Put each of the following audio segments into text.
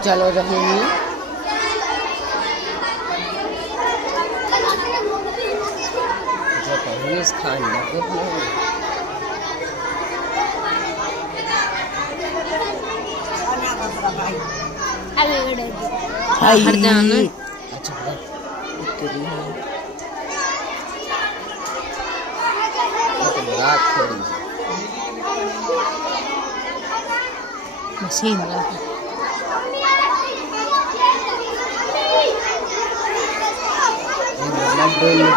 चलो रही खान मशीन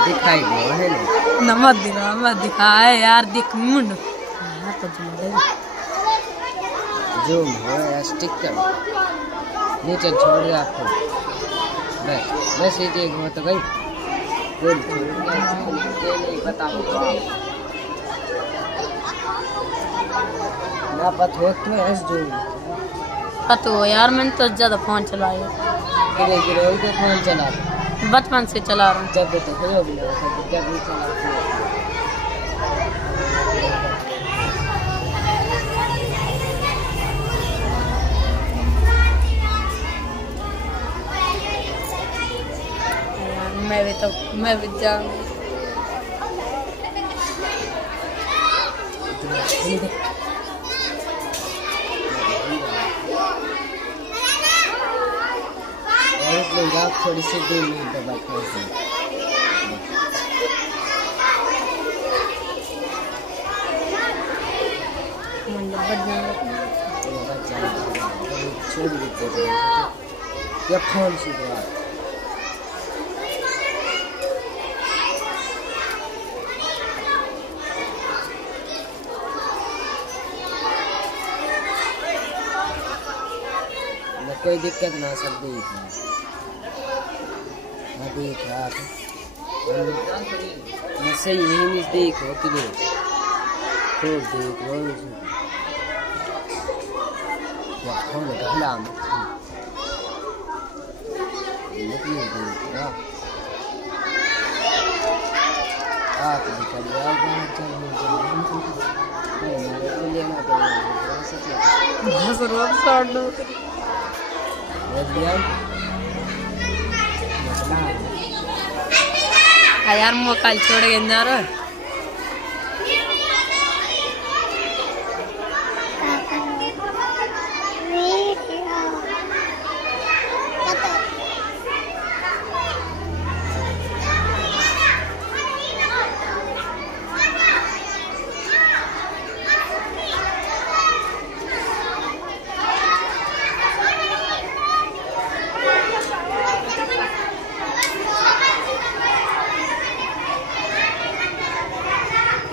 दिखाई है नमक दिखाए यार दिख मुंड जो स्टिक कर नीचे छोड़ दिया आपको बस ये एक हो तो गई नहीं बताओ ना पता हो तो ऐस जो पता हो यार मैंने तो ज़्यादा फ़ोन चलाया गिरे तो फ़ोन चला बचपन से चला रहा हूँ जब तो जब भी चला मैं भी जाऊँ थोड़ी सी दूर नहीं दबा या फोन से कोई दिक्कत ना सब देख रहा था सही यही नहीं देखो कि खूब देखो फोन ढला आप निकल यार मैं कल छोड़ के जा रहा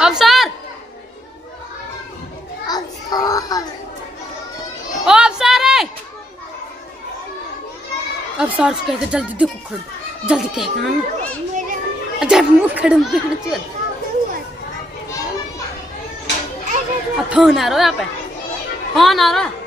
अफसर ओ अफसर है अफसर से कहकर जल्दी देखो खड़ जल्दी कहकर जब मुंह खड़े फोन आ रहा है यहाँ पे फोन आ रहा है